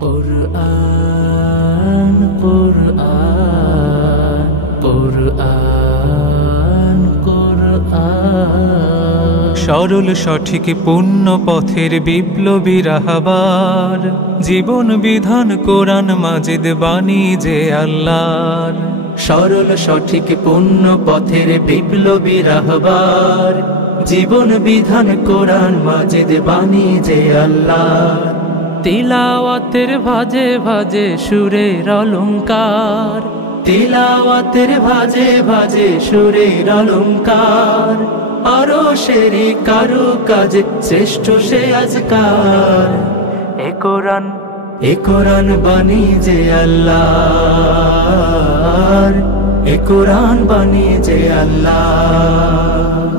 কুরআন কুরআন কুরআন কুরআন সরল সঠিক পূর্ণ পথের বিপ্লবী রাহবার, জীবন বিধান কোরআন মাজিদ বাণী যে আল্লাহর। সরল সঠিক পূর্ণ পথের বিপ্লবী রাহবার, জীবন বিধান কোরআন মাজিদ বাণী যে আল্লাহর। তিলাওয়াতের ভাজে ভাজে সুরের অলংকার, তিলাওয়াতের ভাজে ভাজে সুরের অলংকার। আরো সেরি কারু কাজে শ্রেষ্ঠ সে আজকার। এ কোরআন বাণী যে আল্লাহর, এ কোরআন বাণী যে আল্লাহর।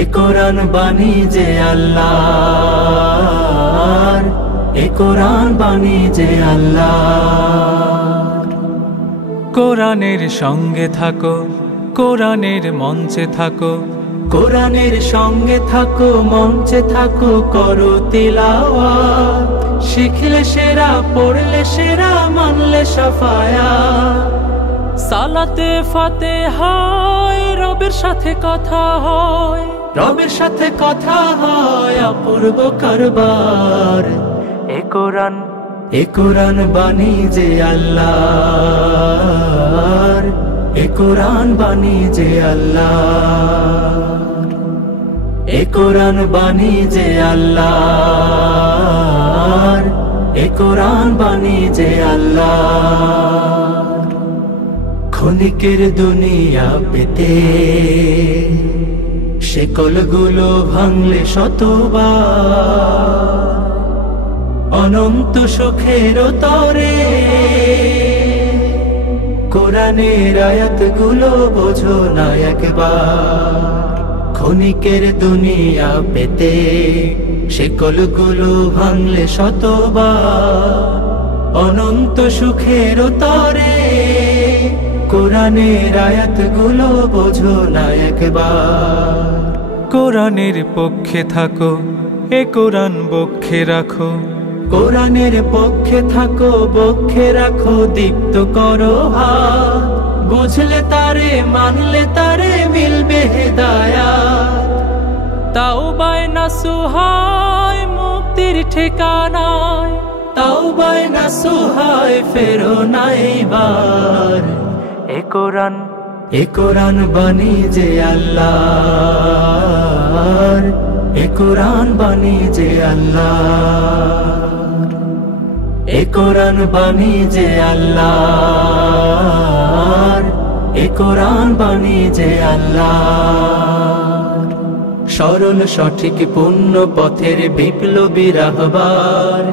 এ কোরআন বাণী যে আল্লাহর, এ কোরআন বাণী যে আল্লাহর। কোরআনের সঙ্গে থাকো, কোরআনের মঞ্চে থাকো, কোরআনের সঙ্গে থাকো, মঞ্চে থাকো, করো তিলাওয়াত। শিখলে সেরা, পড়লে সেরা, মানলে শাফায়াত। সালাতে ফাতিহায় রবের সাথে কথা হয়, রবের সাথে কথা হয় অপূর্ব কারবার। এ কোরআন বাণী যে আল্লাহর, এ কোরআন বাণী যে আল্লাহর। এ কোরআন বাণী যে আল্লাহর, এ কোরআন বাণী যে আল্লাহর। ক্ষণিকের দুনিয়া পেতে শেকলগুলো ভাঙলে শতবার, অনন্ত সুখের তরে কোরআনের আয়াতগুলো বোঝো না একবার। ক্ষণিকের দুনিয়া পেতে শেকলগুলো ভাঙলে শতবার, অনন্ত সুখের তরে কোরআনের আয়াতগুলো বোঝো না একবার। কোরআনের পক্ষে থাকো, এ কোরআন বক্ষে রাখো। কোরআনের পক্ষে থাকো, বক্ষে রাখো, দীপ্ত করো হাত। বুঝলে তারে, মানলে তারে, মিলবে হেদায়াত। তাওবায় নাসুহায় মুক্তির ঠিকানায়, তাওবায় নাসুহায় ফেরো না এইবার। এ কোরআন বাণী যে আল্লাহর, এ কোরআন বাণী যে আল্লাহর। এ কোরআন বাণী যে আল্লাহর, এ কোরআন বাণী যে আল্লাহর। সরল সঠিক পূর্ণ পথের বিপ্লবী রাহবার,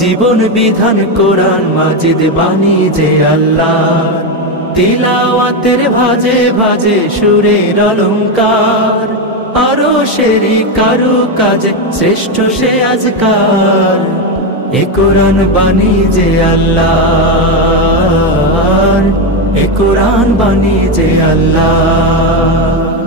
জীবন বিধান কোরআন মাজিদ বাণী যে আল্লাহর। তিলাওয়াতের ভাজে ভাজে সুরের অলংকার, আরো সেরি কারু কাজে শ্রেষ্ঠ সে আজকার। এ কোরআন বাণী যে আল্লাহর, এ কোরআন বাণী যে আল্লাহর।